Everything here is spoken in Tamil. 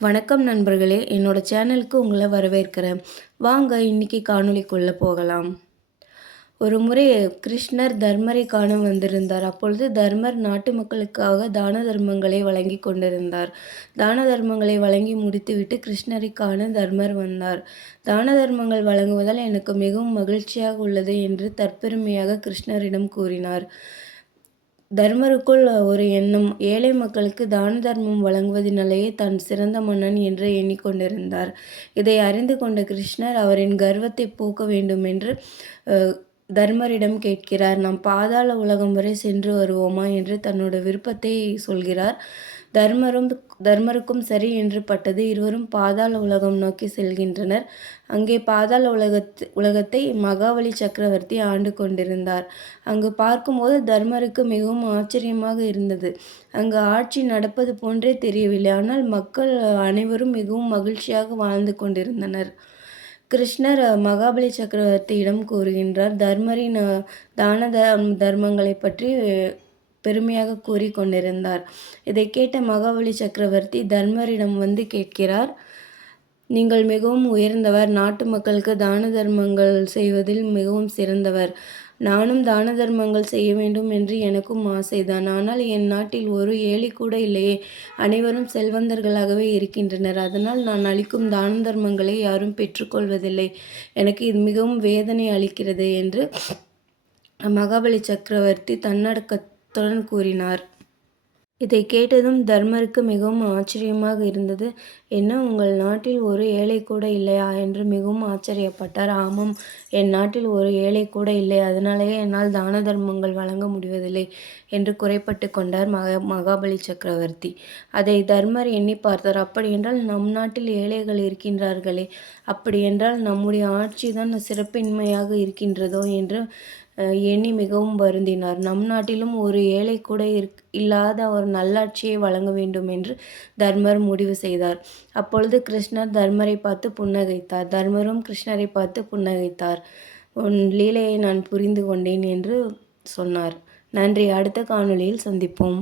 வணக்கம் நண்பர்களே என்னோட சேனலுக்கு உங்களை வரவேற்கிறேன். வாங்க இன்னைக்கு காணொளிக்குள்ளே போகலாம். ஒரு முறை கிருஷ்ணர் தர்மரை காண வந்திருந்தார். அப்பொழுது தர்மர் நாட்டு மக்களுக்காக தான தர்மங்களை வழங்கி கொண்டிருந்தார். தான தர்மங்களை வழங்கி முடித்துவிட்டு கிருஷ்ணரை காண தர்மர் வந்தார். தான தர்மங்கள் வழங்குவதால் எனக்கு மிகவும் மகிழ்ச்சியாக உள்ளது என்று தற்பெருமையாக கிருஷ்ணரிடம் கூறினார். தர்மருக்குள் ஒரு எண்ணம். ஏழை மக்களுக்கு தான தர்மம் வழங்குவதினாலேயே தான் சிறந்த மன்னன் என்று எண்ணிக்கொண்டிருந்தார். இதை அறிந்து கொண்ட கிருஷ்ணர் அவரின் கர்வத்தை போக்க வேண்டும் என்று தர்மரிடம் கேட்கிறார் நாம் பாதாள உலகம் வரை சென்று வருவோமா? என்று தன்னோட விருப்பத்தை சொல்கிறார். தர்மரும் தர்மருக்கும் சரி என்று பட்டது. இருவரும் பாதாள உலகம் நோக்கி செல்கின்றனர். அங்கே பாதாள உலகத்து உலகத்தை மகாவலி சக்கரவர்த்தி ஆண்டு கொண்டிருந்தார். அங்கு பார்க்கும்போது தர்மருக்கு மிகவும் ஆச்சரியமாக இருந்தது. அங்கு ஆட்சி நடப்பது போன்றே தெரியவில்லை. ஆனால் மக்கள் அனைவரும் மிகவும் மகிழ்ச்சியாக வாழ்ந்து கொண்டிருந்தனர். கிருஷ்ணர் மகாபலி சக்கரவர்த்தியிடம் கூறுகின்றார் தர்மரின் தான தர்மங்களை பற்றி பெருமையாக கூறி கொண்டிருந்தார் இதை கேட்ட மகாபலி சக்கரவர்த்தி தர்மரிடம் வந்து கேட்கிறார் நீங்கள் மிகவும் உயர்ந்தவர். நாட்டு மக்களுக்கு தான தர்மங்கள் செய்வதில் மிகவும் சிறந்தவர். நானும் தான தர்மங்கள் செய்ய வேண்டும் என்று எனக்கும் ஆசைதான். ஆனால் என் நாட்டில் ஒரு ஏழை கூட இல்லையே. அனைவரும் செல்வந்தர்களாகவே இருக்கின்றனர். அதனால் நான் அளிக்கும் தான தர்மங்களை யாரும் பெற்றுக்கொள்வதில்லை. எனக்கு இது மிகவும் வேதனை அளிக்கிறது என்று மகாபலி சக்கரவர்த்தி தன்னடக்கத்துடன் கூறினார். இதை கேட்டதும் தர்மருக்கு மிகவும் ஆச்சரியமாக இருந்தது. என்ன உங்கள் நாட்டில் ஒரு ஏழை கூட இல்லையா? என்று மிகவும் ஆச்சரியப்பட்டார். ஆமாம் என் நாட்டில் ஒரு ஏழை கூட இல்லை. அதனாலேயே என்னால் தான தர்மங்கள் வழங்க முடிவதில்லை என்று குறைப்பட்டு கொண்டார் மக மகாபலி சக்கரவர்த்தி. அதை தர்மர் எண்ணி பார்த்தார். அப்படியென்றால் நம் நாட்டில் ஏழைகள் இருக்கின்றார்களே. அப்படியென்றால் நம்முடைய ஆட்சி தான் சிறப்பின்மையாக இருக்கின்றதோ என்று எண்ணி மிகவும் வருந்தினார். நம் நாட்டிலும் ஒரு ஏழை கூட இல்லாத ஒரு நல்லாட்சியை வழங்க வேண்டும் என்று தர்மர் முடிவு செய்தார். அப்பொழுது கிருஷ்ணர் தர்மரை பார்த்து புன்னகைத்தார். தர்மரும் கிருஷ்ணரை பார்த்து புன்னகைத்தார். உன் லீலையை நான் புரிந்து கொண்டேன் என்று சொன்னார். நன்றி. அடுத்த காணொளியில் சந்திப்போம்.